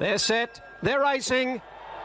They're set. They're racing.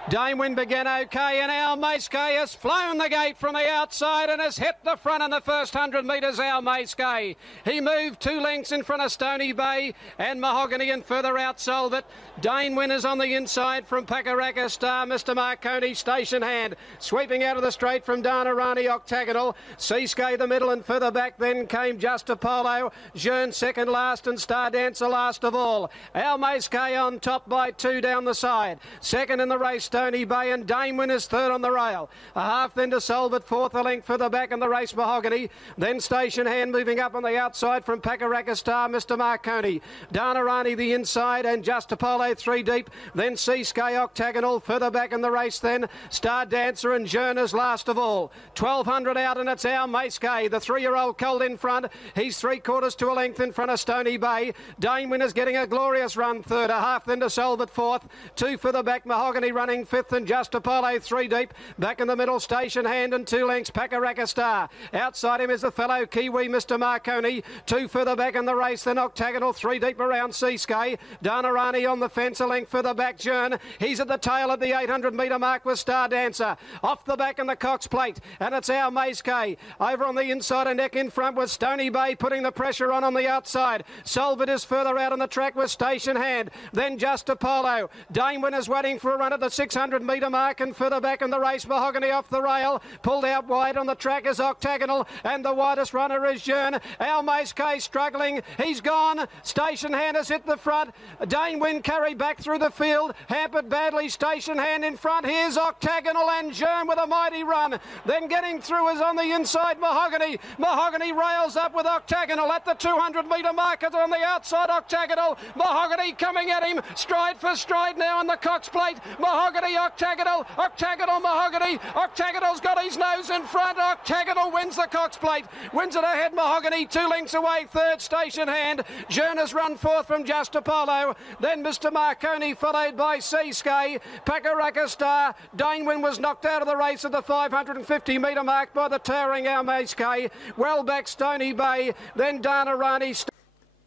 Damewin began okay, and Our Maskay has flown the gate from the outside and has hit the front in the first 100 metres, Our Maskay. He moved 2 lengths in front of Stony Bay and Mahogany, and further out Solvit. Damewin is on the inside from Pakaraka Star, Mr. Marconi, station hand. Sweeping out of the straight from Danarani, Octagonal. Seascape the middle, and further back then came Just Apollo. Jeune second last, and Star Dancer last of all. Our Maskay on top by 2 down the side. Second in the race, Stony Bay, and Damewin is third on the rail. A half then to Solvit, fourth a length further back in the race, Mahogany. Then Station Hand moving up on the outside from Pakaraka Star, Mr. Marconi. Danarani the inside, and Just Apollo 3 deep. Then Seascape, Octagonal further back in the race then. Star Dancer and Jeune is last of all. 1200 out, and it's Our Maskay, the 3-year-old colt in front. He's 3/4 to a length in front of Stony Bay. Damewin is getting a glorious run third. A half then to Solvit fourth. 2 further back, Mahogany running fifth, and Just Apollo 3 deep. Back in the middle, Station Hand and 2 lengths, Pakaraka Star. Outside him is the fellow Kiwi, Mr. Marconi. 2 further back in the race, then Octagonal 3 deep around Seascape. Danarani on the fence, a length further back, Jeune. He's at the tail of the 800 metre mark with Star Dancer. Off the back in the Cox Plate, and it's Our Maskay. Over on the inside, a neck in front with Stony Bay putting the pressure on the outside. Solvit is further out on the track with Station Hand. Then Just Apollo. Damewin is waiting for a run at the 600 metre mark, and further back in the race, Mahogany off the rail. Pulled out wide on the track is Octagonal, and the widest runner is Jeune. Our Maskay struggling. He's gone. Station Hand has hit the front. Damewin carried back through the field. Hampered badly. Station Hand in front. Here's Octagonal and Jeune with a mighty run. Then getting through is on the inside, Mahogany. Mahogany rails up with Octagonal at the 200 metre marker on the outside. Octagonal. Mahogany coming at him. Stride for stride now on the Cox Plate. Mahogany, Octagonal. Octagonal, Mahogany. Octagonal's got his nose in front. Octagonal wins the Cox Plate. Wins it ahead, Mahogany. 2 lengths away. Third, Station Hand. Jeune has run fourth from Just Apollo. Then Mr. Marconi, followed by Seascape. Pakaraka Star. Damewin was knocked out of the race at the 550 metre mark by the towering Our Maskay. Well back, Stony Bay. Then Danarani.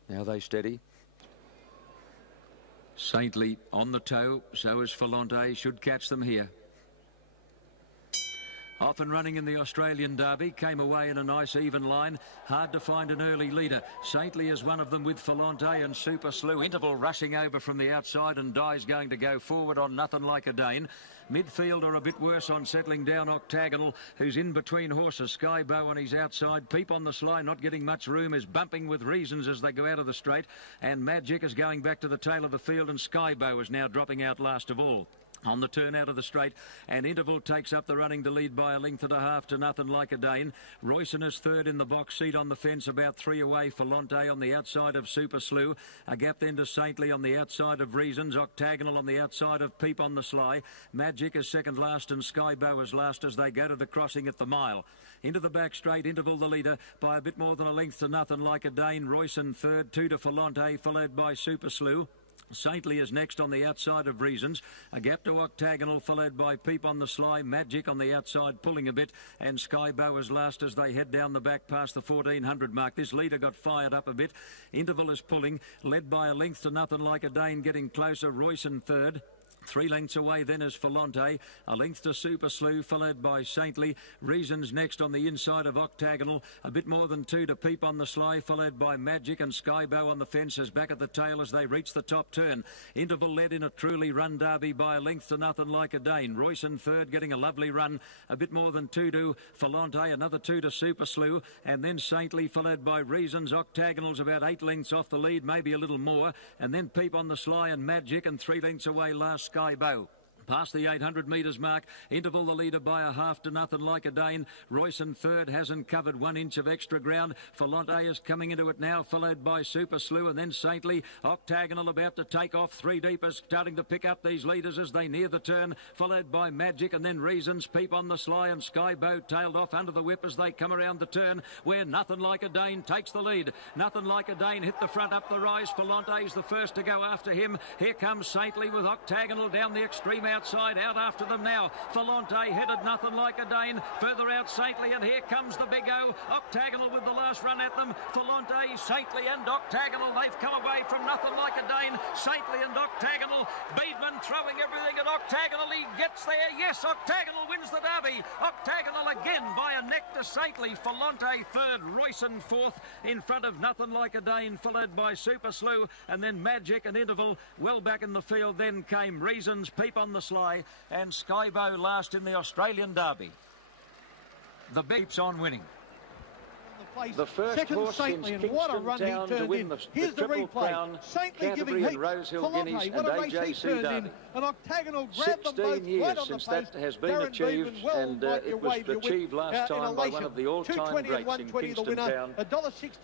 Now they steady. Saintly on the toe, so is Falante, should catch them here. Off and running in the Australian Derby, came away in a nice even line. Hard to find an early leader. Saintly is one of them with Falante and Super Slew. Interval rushing over from the outside, and Dye's going to go forward on Nothing Like a Dane. Midfield are a bit worse on settling down Octagonal, who's in between horses. Skybow on his outside. Peep on the Sly, not getting much room, is bumping with Reasons as they go out of the straight. And Magic is going back to the tail of the field, and Skybow is now dropping out last of all. On the turn out of the straight, and Interval takes up the running to lead by a length and a half to Nothing Like a Dane. Royson is third in the box seat on the fence, about 3 away. Falante on the outside of Super Slew. A gap then to Saintly on the outside of Reasons. Octagonal on the outside of Peep on the Sly. Magic is second last, and Skybow is last as they go to the crossing at the mile. Into the back straight, Interval the leader by a bit more than a length to Nothing Like a Dane. Royson third, 2 to Falante, followed by Super Slew. Saintly is next on the outside of Reasons. A gap to Octagonal, followed by Peep on the Sly. Magic on the outside, pulling a bit. And Skybow is last as they head down the back past the 1400 mark. This leader got fired up a bit. Interval is pulling, led by a length to Nothing Like a Dane, getting closer. Royson third. 3 lengths away then is Falante. A length to Super Slew, followed by Saintly. Reasons next on the inside of Octagonal. A bit more than 2 to Peep on the Sly, followed by Magic, and Skybow on the fence is back at the tail as they reach the top turn. Interval led in a truly run derby by a length to Nothing Like a Dane. Royson third, getting a lovely run. A bit more than 2 to Falante, another 2 to Super Slew, and then Saintly, followed by Reasons. Octagonal's about 8 lengths off the lead, maybe a little more, and then Peep on the Sly and Magic, and 3 lengths away last Skybow. Past the 800 metres mark, Interval the leader by a half to Nothing Like a Dane. Royson third, hasn't covered 1 inch of extra ground. Falante is coming into it now, followed by Super Slew, and then Saintly. Octagonal about to take off. 3 deep is starting to pick up these leaders as they near the turn, followed by Magic, and then Reasons. Peep on the Sly, and Skybow tailed off under the whip as they come around the turn, where Nothing Like a Dane takes the lead. Nothing Like a Dane hit the front up the rise. Falante's the first to go after him. Here comes Saintly with Octagonal down the extreme out. outside. Out after them now. Falante headed Nothing Like a Dane. Further out Saintly, and here comes the big O. Octagonal with the last run at them. Falante, Saintly and Octagonal. They've come away from Nothing Like a Dane. Saintly and Octagonal. Beedman throwing everything at Octagonal. He gets there. Yes, Octagonal wins the Derby. Octagonal again by a neck to Saintly. Falante third. Royson fourth in front of Nothing Like a Dane, followed by Super Slew, and then Magic and Interval well back in the field. Then came Reasons, Peep on the Sly, and Skybow last in the Australian Derby. The keeps on winning. The first second horse Saintly, since and what a run he Kingston Town to turned win in. the Here's the Triple replay. Crown, Saintly giving Canterbury and heat. Rosehill Falante, Guineas what a and race he AJC turned Derby. in. And Octagonal grabbed them 16 both years right on since the post. that has been Darren achieved, Beedman, well, and might you it was wave your whip, achieved last in time by one elation. of the all-time 220 and greats in 120 the Kingston winner. Town. $1.60.